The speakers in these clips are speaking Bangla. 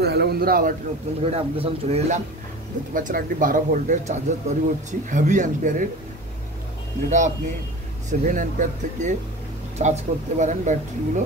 তো হ্যালো বন্ধুরা, আবার নতুন ভিডিও আপনাদের সামনে চলে এলাম। দেখতে পাচ্ছেন একটি 12 ভোল্টের চার্জার তৈরি করছি, হেভি অ্যাম্পিয়ারের, যেটা আপনি 7 অ্যাম্পিয়ার থেকে চার্জ করতে পারেন ব্যাটারিগুলো,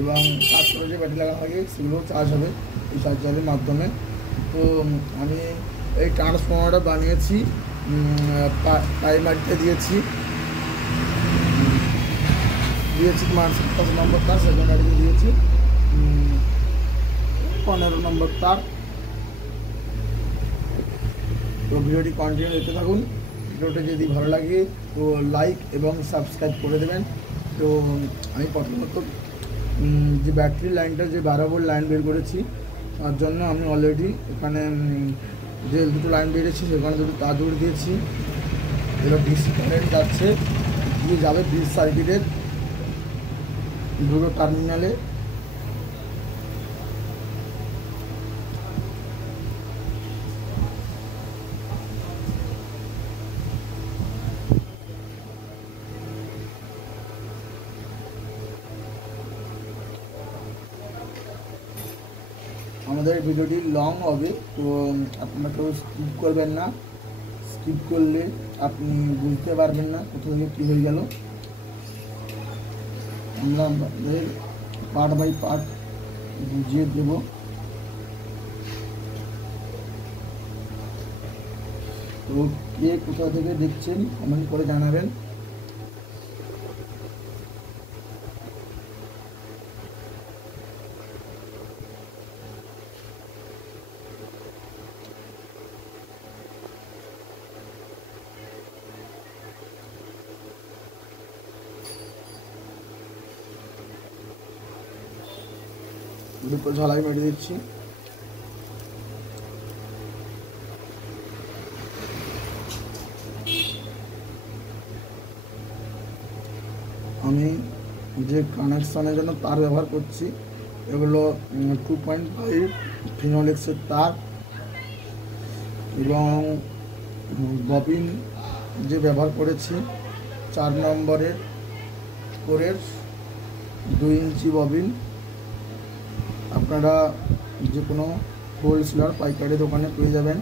এবং 500 যে ব্যাটারি লাগানো থাকে সেগুলো চার্জ হবে এই চার্জারের মাধ্যমে। তো আমি এই ট্রান্সফর্মারটা বানিয়েছি, প্রাইমারিতে দিয়েছি তোমার 27 নম্বর তার, সেকেন্ডারিতে দিয়েছি 15 নম্বর তার। তো ভিডিওটি কন্টিনিউ দেখতে থাকুন। ভিডিওটা যদি ভালো লাগে তো লাইক এবং সাবস্ক্রাইব করে দেবেন। তো আমি প্রথমত যে ব্যাটারি লাইনটা, যে 12 ভোল্ট লাইন বের করেছি, তার জন্য আমি অলরেডি এখানে যে দুটো লাইন বেরিয়েছি সেখানে দুটো তার জুড়ে দিয়েছি। এবার ডিসি কারেন্ট যাচ্ছে, দিয়ে যাবে ব্রিজ সার্কিটের দুটো টার্মিনালে। আমাদের ভিডিওটি লং হবে, তো আপনারা কেউ স্কিপ করবেন না। স্কিপ করলে আপনি বুঝতে পারবেন না কোথা থেকে কী হয়ে গেল। আমরা আমাদের পার্ট বাই পার্ট বুঝিয়ে দেব। তো কে কোথা থেকে দেখছেন কমেন্ট করে জানাবেন। দুটো ঝালাই মেরে দিচ্ছি। আমি যে কানেকশনের জন্য তার ব্যবহার করছি, এগুলো 2.5 ফিনোলেক্সের তার, এবং ববিন যে ব্যবহার করেছি 4 নম্বরের কোরের 2 ইঞ্চি ববিন। আপনারা যে কোনো হোলসেলার পাইকারি দোকানে পেয়ে যাবেন।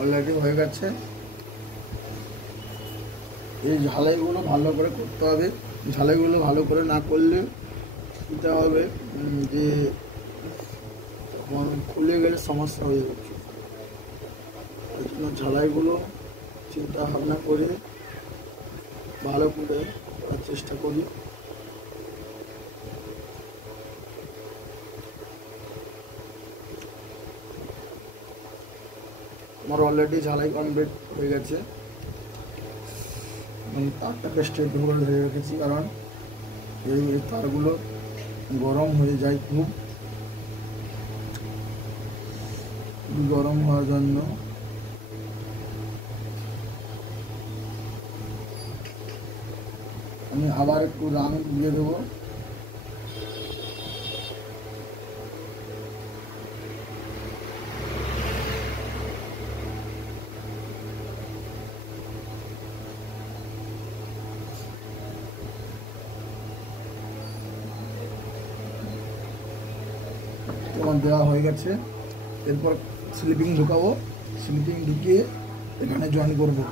অলরেডি হয়ে গেছে। এই ঝালাইগুলো ভালো করে করতে হবে। ঝালাইগুলো ভালো করে না করলে এটা হবে যে খুলে গেলে সমস্যা হয়ে যাচ্ছে। এই জন্য ঝালাইগুলো চিন্তা ভাবনা করে ভালো করে করার চেষ্টা করি। আমার অলরেডি ঝালাই কমপ্লিট হয়ে গেছে। আমি তারটাকে স্ট্রেট করে ধরে রেখেছি, কারণ এই তারগুলো গরম হয়ে যায়, খুব গরম হওয়ার জন্য আমি আবার একটু রাং দিয়ে দেবো। তোমার দেওয়া হয়ে গেছে। এরপর স্লিপিং ঢুকাবো, স্লিপিং ঢুকিয়ে এখানে জয়েন করবো।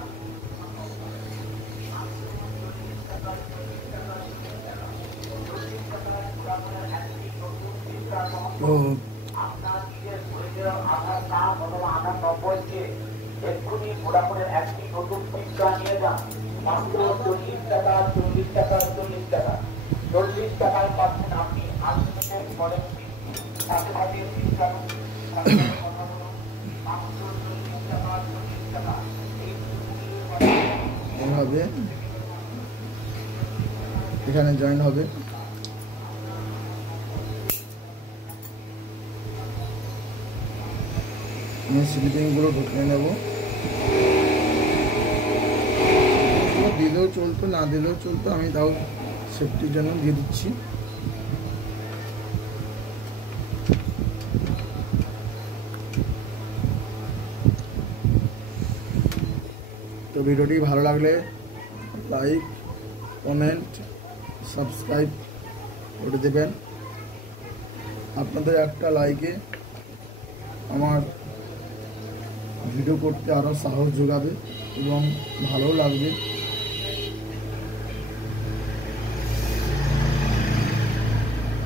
তো এভাবে এখানে জয়েন হবে। আমি স্লিপিংগুলো ঢুকিয়ে নেব। দিলেও চলতো, না দিলেও চলতো, আমি তাও সেফটির জন্য দিয়ে দিচ্ছি। তো ভিডিওটি ভালো লাগলে লাইক, কমেন্ট, সাবস্ক্রাইব করে দেবেন। আপনাদের একটা লাইকে আমার ভিডিও করতে আরও সাহস যোগাবে এবং ভালো লাগবে।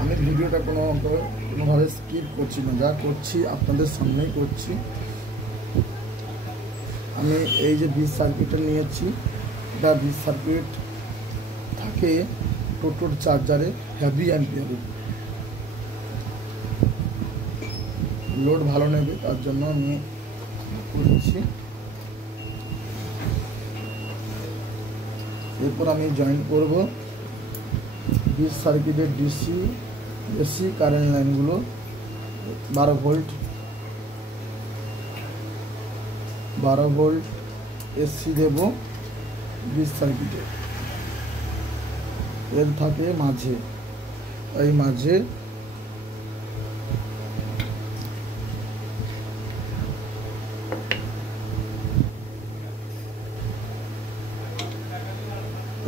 আমি ভিডিওটা কোনোভাবে স্কিপ করছি না, যা করছি আপনাদের সামনেই করছি। আমি এই যে 20 সার্কিটটা নিয়েছি, এটা 20 সার্কিট থাকে টোটোর চার্জারে হেভি অ্যাম্পিয়ারে, লোড ভালো নেবে তার জন্য আমি করছি। এরপর আমি জয়েন করব 20 সার্কিটের ডিসি এসি কারেন্ট লাইনগুলো। 12 ভোল্ট এসি দেব 20 সার্কিটে। এর থাকে মাঝে, এই মাঝে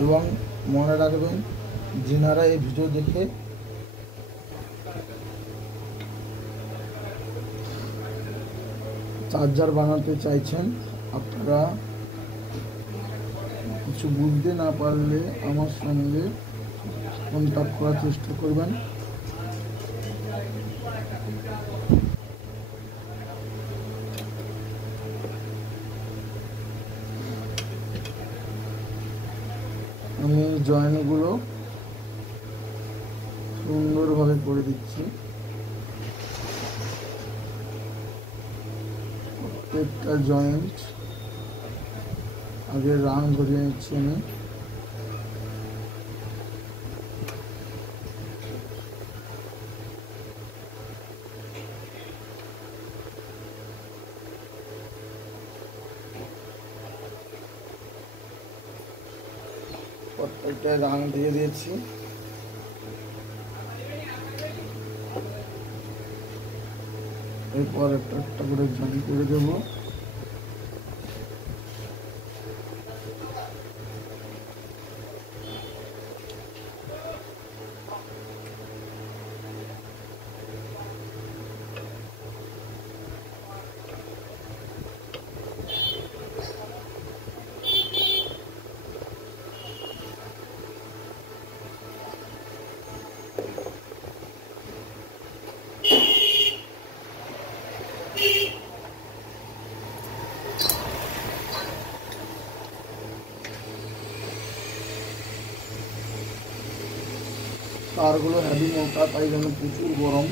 এবং মনে রাখবেন যিনারা এই ভিডিও দেখে চার্জার বানাতে চাইছেন, আপনারা কিছু বুঝতে না পারলে আমার সঙ্গে কন্ট্যাক্ট করার চেষ্টা করবেন। আমি জয়েন্টগুলো সুন্দরভাবে করে দিচ্ছি। প্রত্যেকটা জয়েন্ট আগে রাং ধরিয়ে নিচ্ছি আমি। প্রত্যেকটা রাং দিয়ে দিয়েছি। এরপর একটা একটা করে জয়েন করে দেবো। তারগুলো হেভি মোটা, তাই জন্য প্রচুর গরম।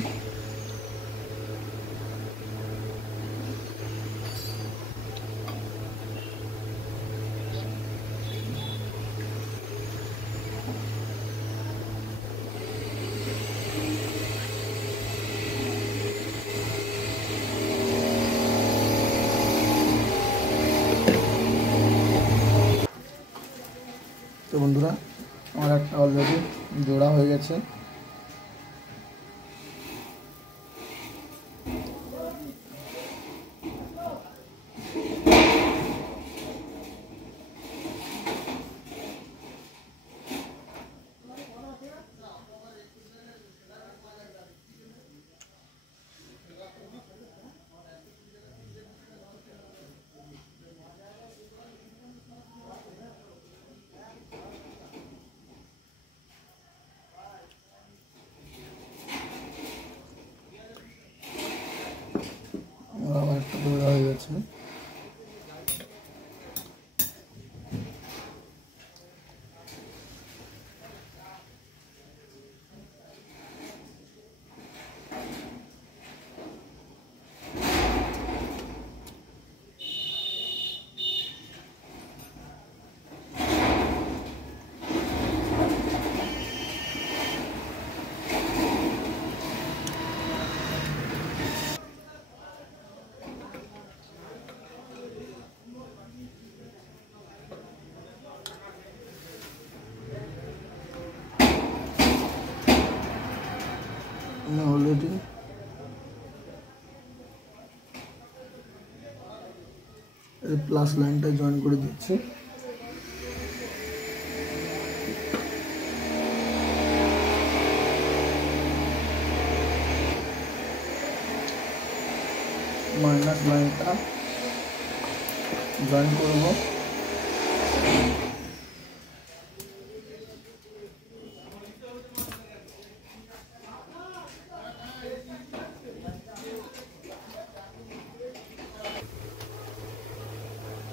তো বন্ধুরা, আমার একটা অলরেডি জোড়া হয়ে গেছে। আমি অলরেডি প্লাস লাইনটা জয়েন করে দিচ্ছি। মাইনাস লাইনটা জয়েন করব।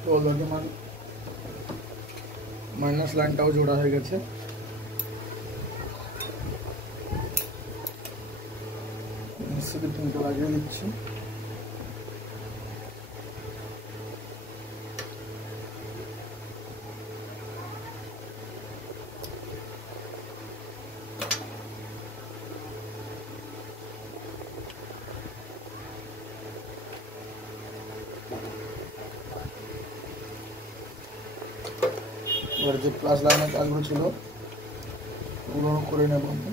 তো অলরেডি আমার মাইনাস লাইনটাও জোড়া হয়ে গেছে। পিনটা লাগিয়ে দিচ্ছি। এবার যে প্লাস লাইনের কাজগুলো ছিল ওগুলো করে নেব আমি।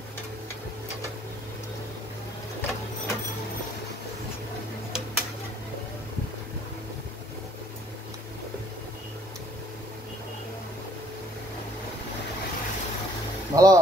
ভালো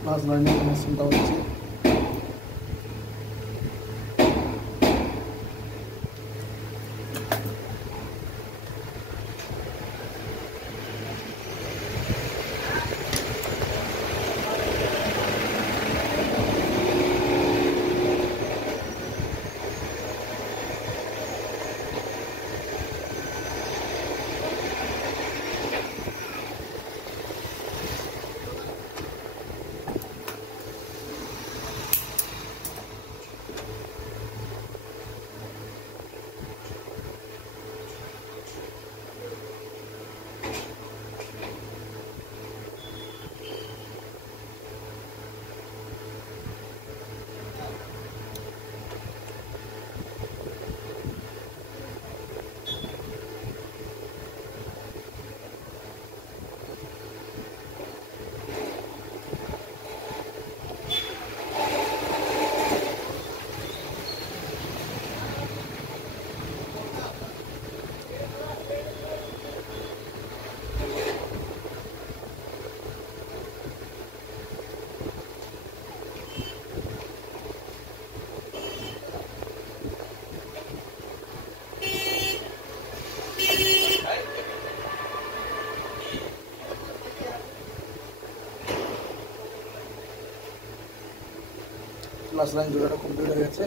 প্লাস লাইনের কানেকশনটা হচ্ছে। প্লাস লাইন জোড়াটা কমপ্লিট হয়ে গেছে।